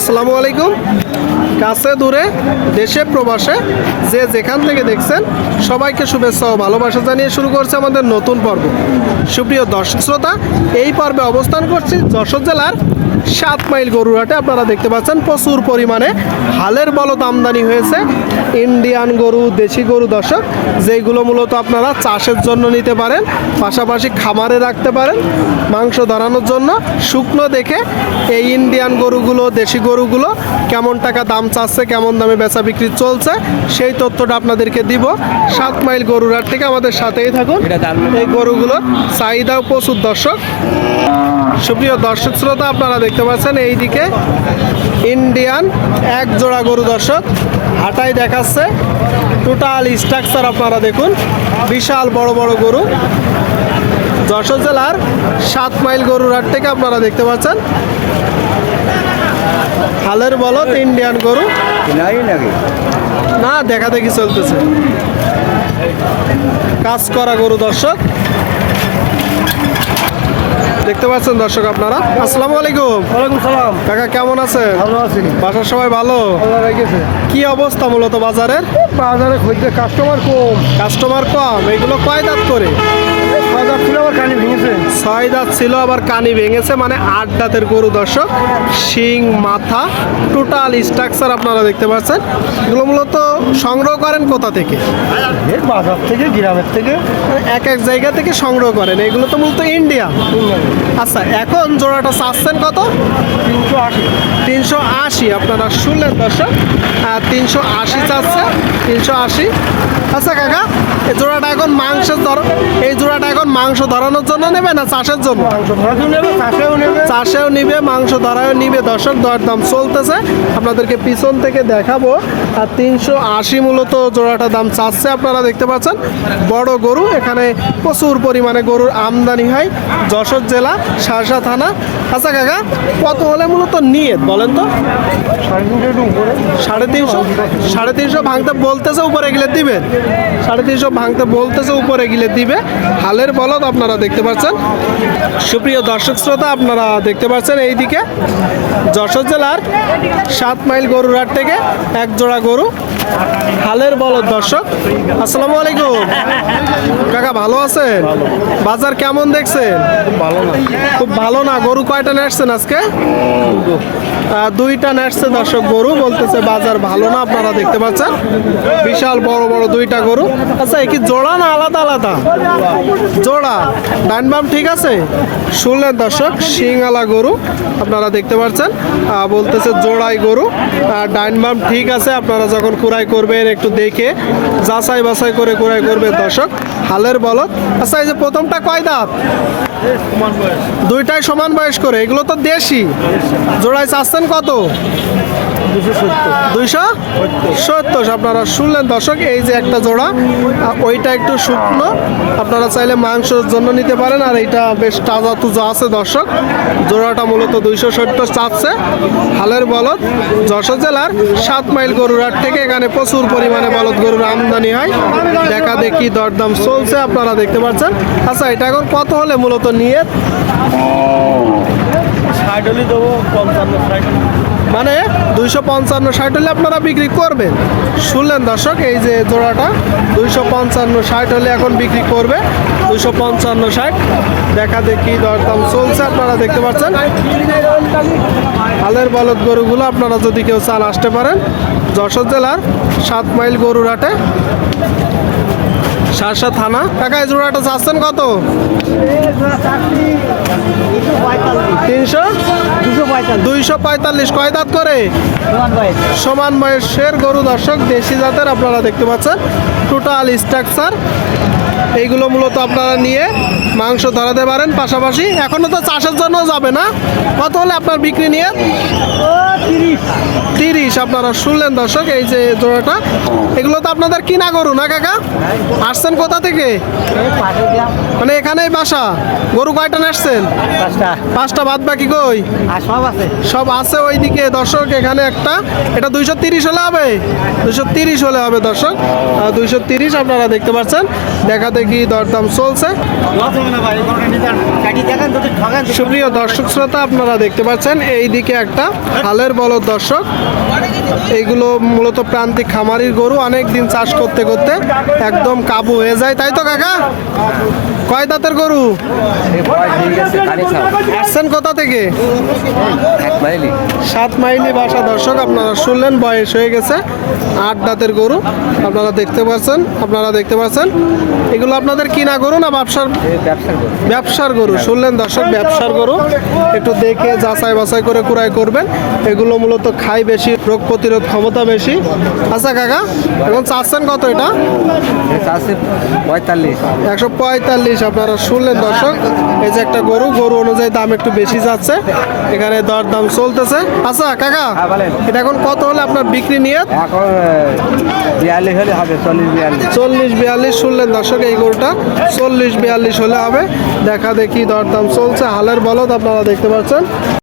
আসসালামু আলাইকুম। কাছে দূরে, দেশে প্রবাসে, যে যেখান থেকে দেখছেন, সবাইকে শুভেচ্ছা ও ভালোবাসা জানিয়ে শুরু করছে আমাদের নতুন পর্ব। সুপ্রিয় দর্শক শ্রোতা, এই পর্বে অবস্থান করছি যশোর জেলার সাত মাইল গরুরহাটে আপনারা দেখতে পাচ্ছেন প্রচুর পরিমাণে হালের বলদ আমদানি হয়েছে। ইন্ডিয়ান গরু দেশি গরু দর্শক যেগুলো মূলত আপনারা চাষের জন্য নিতে পারেন পাশাপাশি খামারে রাখতে পারেন মাংস ধরানোর জন্য। শুকনো দেখে এই ইন্ডিয়ান গরুগুলো দেশি গরুগুলো কেমন টাকা দাম চাচ্ছে কেমন দামে বেচা বিক্রি চলছে সেই তথ্যটা আপনাদেরকে দিব। সাত মাইল গরুরহাট থেকে আমাদের সাথেই থাকুন। এই গরুগুলো চাহিদাও প্রচুর দর্শক। সুপ্রিয় দর্শক শ্রোতা আপনারা দেখতে পাচ্ছেন, এইদিকে ইন্ডিয়ান এক জোড়া গরু দর্শক, হাটাই দেখাচ্ছে। টোটাল স্ট্রাকচার আপনারা দেখুন, বিশাল বড় বড় গরু। যশোর জেলার সাত মাইল গরুর হাট থেকে আপনারা দেখতে পাচ্ছেন। হালের বলদ ইন্ডিয়ান গরু। না, দেখা দেখি চলতেছে। কাজ করা গরু দর্শক। দেখতে পাচ্ছেন দর্শক আপনারা? আসসালামু আলাইকুম। ওয়ালাইকুম সালাম। কাকা কেমন আছেন? ভালো আছি। বাসার সবাই ভালো? আল্লাহ রেখেছে কি অবস্থা মূলত বাজারের? বাজারে খুঁজতে কাস্টমার কম। কাস্টমার কম এগুলো কয় দাঁত করে? ছয় দাঁত ছিল আবার কানি ভেঙেছে মানে আট দাঁতের গরু দর্শক। শিং মাথা টোটাল স্ট্রাকচার আপনারা দেখতে পাচ্ছেন। এগুলো মূলত সংগ্রহ করেন কোথা থেকে? বাজার থেকে গ্রামের থেকে। এক এক জায়গা থেকে সংগ্রহ করেন। এগুলো তো মূলত ইন্ডিয়া। আচ্ছা এখন জোড়াটা চাচ্ছেন কত? তিনশো আশি। তিনশো আশি আপনারা শুনলেন দর্শক। তিনশো আশি চাচ্ছে তিনশো আশি। আচ্ছা কাকা এই জোড়াটা এখন মাংসের ধর এই জোড়াটা এখন মাংস ধরানোর জন্য নেবে না চাষের জন্য? চাষেও নেবে মাংস ধরায়ও নিবে। দর্শক দরদাম চলতেছে। আপনাদেরকে পিছন থেকে দেখাবো। তিনশো আশি মূলত জোড়াটা দাম চাচ্ছে আপনারা দেখতে পাচ্ছেন। বড় গরু, এখানে প্রচুর পরিমাণে গরুর আমদানি হয়। যশোর জেলা, সারসা থানা। আচ্ছা কাকা, কত হলে মূলত নিয়ে, বলেন তো? সাড়ে তিনশো? সাড়ে তিনশো ভাঙতে বলতেছে, উপরে গেলে দিবেন সাড়ে তিনশো ভাঙতে বলতেছে, উপরে গেলে দিবে। হালের বলদ আপনারা দেখতে পাচ্ছেন। সুপ্রিয় দর্শক শ্রোতা, আপনারা দেখতে পাচ্ছেন এইদিকে। যশোর জেলার সাত মাইল গরুর হাট থেকে এক জোড়া গরু। হালের বলদ দর্শক। আসসালামু আলাইকুম। কাকা ভালো আছেন? বাজার কেমন দেখছেন? ভালো না। খুব ভালো না। গরু কয়টা নিয়ে আসছেন আজকে? দুইটা নেসছে দর্শক গরু বলতেছে বাজার ভালো না আপনারা দেখতে পাচ্ছেন। বিশাল বড় বড় দুইটা গরু। আচ্ছা কি জোড়া না আলাদা আলাদা? জোড়া। ডাইন বাম ঠিক আছে? শুনলেন দর্শক শিংওয়ালা গরু আপনারা দেখতে পাচ্ছেন। বলতেছে জোড়াই গরু। আর ডাইন বাম ঠিক আছে আপনারা যখন কুড়াই করবেন একটু দেখে যাচাই বাছাই করে কুড়াই করবেন দর্শক। হালের বলদ। আচ্ছা এই যে প্রথমটা কয় দাঁত? দুইটাই সমান বয়স করে এগুলো তো দেশি। জোড়াই জোড়ায় চাচ্ছেন কত? দুইশো সত্তর। আপনারা শুনলেন দর্শক, এই যে একটা জোড়া ওইটা একটু শুকনো। আপনারা চাইলে মাংসের জন্য নিতে পারেন, আর এইটা বেশ তাজা তুজা আছে দর্শক। জোড়াটা মূলত দুইশো সত্তর চাচ্ছে। হালের বলদ, যশোর জেলার সাত মাইল গরুর থেকে এখানে প্রচুর পরিমাণে বলদ গরুর আমদানি হয়। দেখা দেখি দরদাম চলছে, আপনারা দেখতে পাচ্ছেন। আচ্ছা এটা এখন কত হলে মূলত নিয়ে? ষাট হলে দেবো, পঞ্চান্ন ষাট। মানে দুইশো পঞ্চান্ন ষাট হলে আপনারা বিক্রি করবেন। শুনলেন দর্শক, এই যে জোড়াটা, দুইশো পঞ্চান্ন ষাট হলে এখন বিক্রি করবে, দুইশো পঞ্চান্ন ষাট। দেখা দেখি দরদাম চলছে, আপনারা দেখতে পাচ্ছেন। হালের বলদ গরুগুলো আপনারা যদি কেউ চান আসতে পারেন, যশোর জেলার সাত মাইল গরুর হাটে। সারসা থানা। এই জোড়াটা চাচ্ছেন কত? তিনশো? দুইশো পঁয়তাল্লিশ। কয় দাঁত করে? সমান বয়সের গরু দর্শক, দেশি জাতের আপনারা দেখতে পাচ্ছেন। টোটাল স্ট্রাকচার এইগুলো মূলত আপনারা নিয়ে মাংস ধরাতে পারেন। পাশাপাশি এখনও তো চাষের জন্য যাবে না। কত হলে আপনার বিক্রি নিয়ে? তিরিশ আপনারা শুনলেন দর্শক এই যে জোড়াটা। এগুলো তো আপনাদের কিনা গরু না কাকা? আসছেন কোথা থেকে? মানে এখানেই বাসা। গরু কয়টা আসছেন? পাঁচটা। বাদ বাকি কই? সব আছে। সব আছে ওইদিকে দর্শক এখানে একটা। এটা দুইশো তিরিশ হলে হবে? দুইশো তিরিশ হলে হবে দর্শক। দুইশো তিরিশ আপনারা দেখতে পাচ্ছেন। দেখা দেখি দরদাম চলছে। সুপ্রিয় দর্শক শ্রোতা আপনারা দেখতে পাচ্ছেন এই দিকে একটা হালের বলদ দর্শক। এইগুলো মূলত প্রান্তিক খামারির গরু, অনেক দিন চাষ করতে করতে একদম কাবু হয়ে যায়। তাই তো কাকা? কয় দাঁতের গরু? আসছেন কোথা থেকে? সাত মাইলি বাসা। দর্শক আপনারা শুনলেন বয়স হয়ে গেছে। আট দাঁতের গরু। আপনারা দেখতে পাচ্ছেন আপনারা দেখতে পাচ্ছেন। এগুলো আপনাদের কিনা গরু না ব্যবসার? ব্যবসার গরু। শুনলেন দর্শক ব্যবসার গরু। একটু দেখে যাচাই বাছাই করে কুড়াই করবেন। এগুলো মূলত খাই বেশি রোগ প্রতিরোধ ক্ষমতা বেশি। আচ্ছা কাকা এখন চাচ্ছেন কত এটা? পঁয়তাল্লিশ। একশো পঁয়তাল্লিশ। আপনারা শুনলেন দর্শক। এই যে একটা গরু গরু অনুযায়ী দাম একটু বেশি যাচ্ছে। এখানে দর দাম চলতেছে। আচ্ছা কাকা হ্যাঁ, এটা এখন কত হলে আপনার বিক্রি নিয়ে এখন বিয়াল্লিশ হলে হবে চল্লিশ বিয়াল্লিশ। চল্লিশ বিয়াল্লিশ শুনলেন দর্শক এই গরুটা চল্লিশ বিয়াল্লিশ হলে হবে। দেখা দেখি দরদাম চলছে হালের বলদ আপনারা দেখতে পাচ্ছেন।